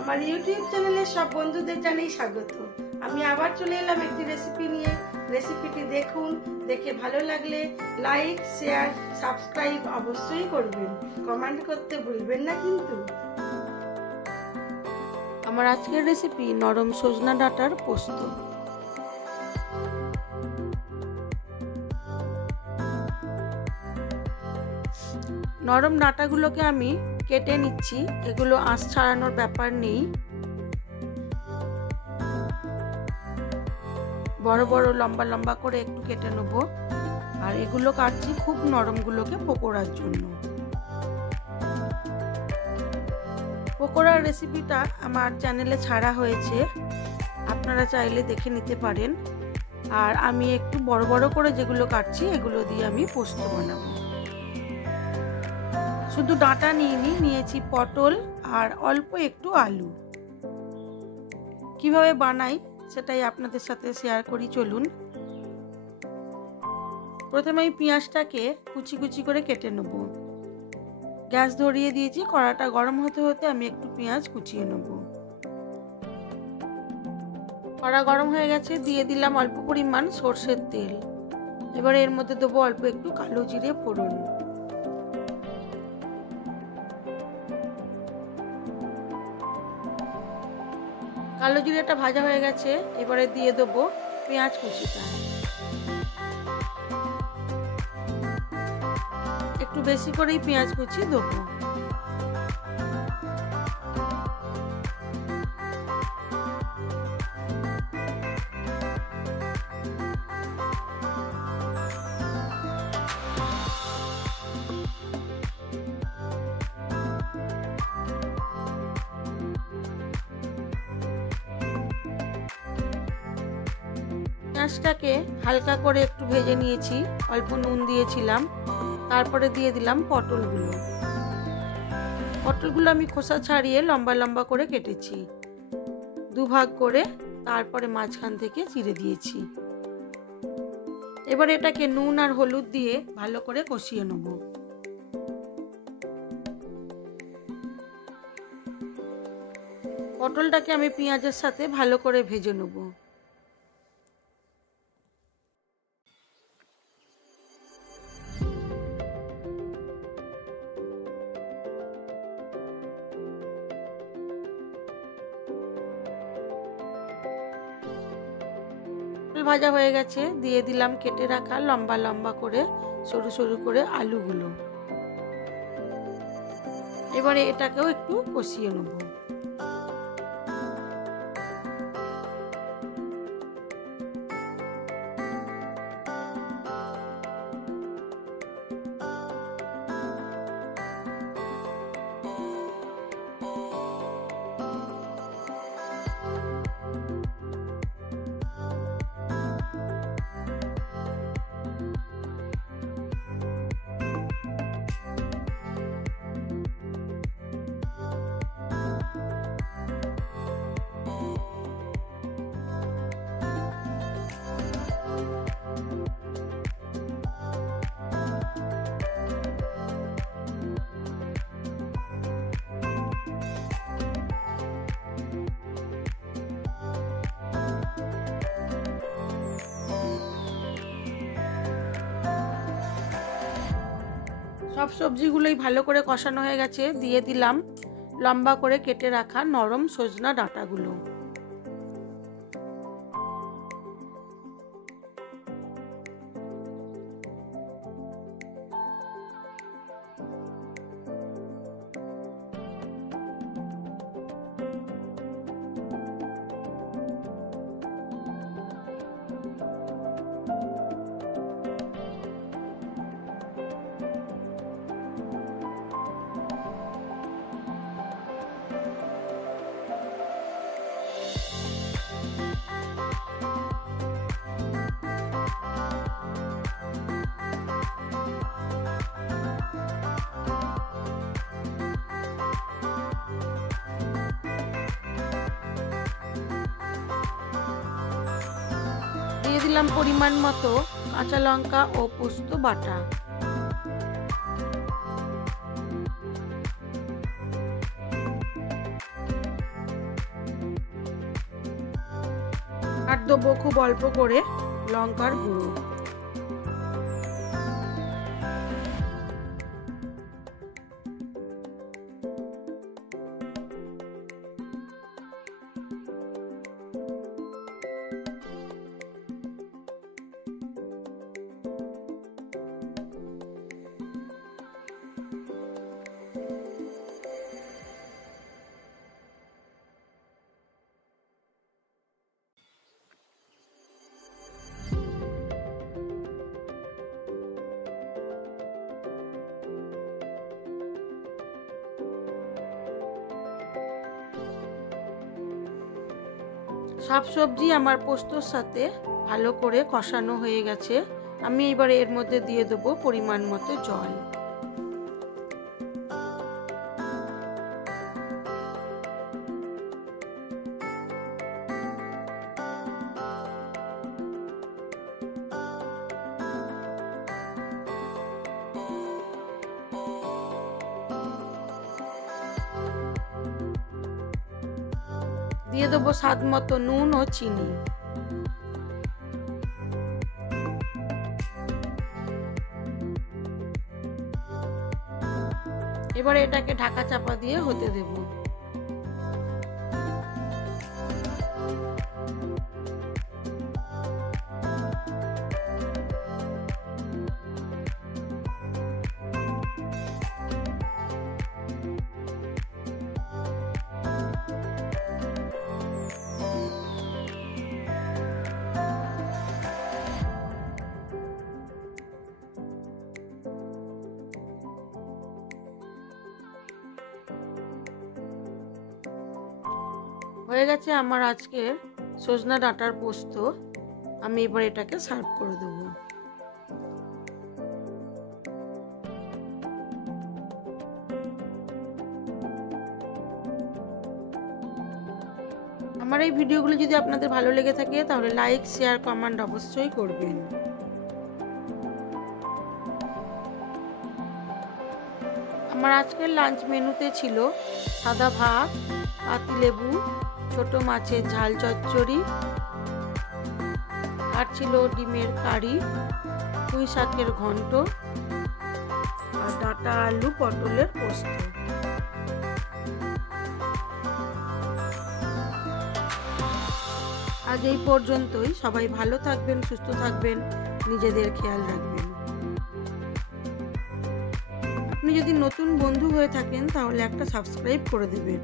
আমার ইউটিউব চ্যানেলে সব বন্ধুদের জানাই স্বাগত। আমি আবার চলে এলাম একটি রেসিপি নিয়ে। রেসিপিটি দেখুন, দেখে ভালো লাগলে লাইক, শেয়ার, সাবস্ক্রাইব অবশ্যই করবেন। কমেন্ট করতে ভুলবেন না কিন্তু। আমার আজকের রেসিপি নরম সজনা ডাঁটার পোস্ত। নরম ডাঁটাগুলোকে আমি কেটে নিচ্ছি, এগুলো আঁশ ছাড়ানোর ব্যাপার নেই। বড় বড় লম্বা লম্বা করে একটু কেটে নেব। আর এগুলো কাটছি খুব নরমগুলোকে পকোড়ার জন্য। পকোড়ার রেসিপিটা আমার চ্যানেলে ছাড়া হয়েছে, আপনারা চাইলে দেখে নিতে পারেন। আর আমি একটু বড় বড় করে যেগুলো কাটছি এগুলো দিয়ে আমি পোস্ত বানাবো। শুধু ডাঁটা নিয়েছি পটল আর অল্প একটু আলু। কিভাবে বানাই সেটাই আপনাদের সাথে শেয়ার করি, চলুন। প্রথমে আমি পেঁয়াজটাকে কুচি কুচি করে কেটে নেব। গ্যাস ধরিয়ে দিয়েছি, কড়াটা গরম হতে হতে আমি একটু পেঁয়াজ কুচিয়ে নেব। কড়া গরম হয়ে গেছে, দিয়ে দিলাম অল্প পরিমাণ সরষের তেল। এবার এর মধ্যে দেবো অল্প একটু কালো জিরে ফোড়ন। কালো জিরেটা ভাজা হয়ে গেছে, এবারে দিয়ে দেবো পেঁয়াজ কুচিটা। একটু বেশি করেই পেঁয়াজ কুচি দেবো। পেঁয়াজটাকে হালকা করে একটু ভেজে নিয়েছি, অল্প নুন দিয়েছিলাম। তারপরে দিয়ে দিলাম পটলগুলো আমি খোসা ছাড়িয়ে লম্বা লম্বা করে কেটেছি, দুভাগ করে তারপরে মাঝখান থেকে চিড়ে দিয়েছি। এবার এটাকে নুন আর হলুদ দিয়ে ভালো করে কষিয়ে নেব। পটলটাকে আমি পেঁয়াজের সাথে ভালো করে ভেজে নেব। ভাজা হয়ে গেছে, দিয়ে দিলাম কেটে রাখা লম্বা লম্বা করে সরু সরু করে আলুগুলো। এবারে এটাকেও একটু কষিয়ে নেব। সব সবজিগুলোই ভালো করে কষানো হয়ে গেছে, দিয়ে দিলাম লম্বা করে কেটে রাখা নরম সজনা ডাঁটাগুলো। দিয়ে দিলাম পরিমাণ মতো কাঁচা লঙ্কা ও পোস্ত বাটা। আর দেবো খুব অল্প করে লঙ্কার গুঁড়ো। সব সবজি আমার পোস্তর সাথে ভালো করে কষানো হয়ে গেছে। আমি এবারে এর মধ্যে দিয়ে দেবো পরিমাণ মতো জল। দিয়ে দেবো স্বাদ মতো নুন ও চিনি। এবারে এটাকে ঢাকা চাপা দিয়ে হতে দেব। হয়ে গেছে আমার আজকের সজনা ডাঁটার পোস্ত। আমি এবার এটাকে সার্ভ করে দেব। আমার এই ভিডিওগুলো যদি আপনাদের ভালো লেগে থাকে তাহলে লাইক, শেয়ার, কমেন্ট অবশ্যই করবেন। আমার আজকের লাঞ্চ মেনুতে ছিল সাদা ভাত, পাতিলেবু, ছোট মাছের ঝাল চচ্চড়ি, আর ছিল ডিমের কারি, পুঁই শাকের ঘন্ট আর ডাঁটা আলু পটলের পোস্ত। আজ এই পর্যন্তই। সবাই ভালো থাকবেন, সুস্থ থাকবেন, নিজেদের খেয়াল রাখবেন। আপনি যদি নতুন বন্ধু হয়ে থাকেন তাহলে একটা সাবস্ক্রাইব করে দেবেন।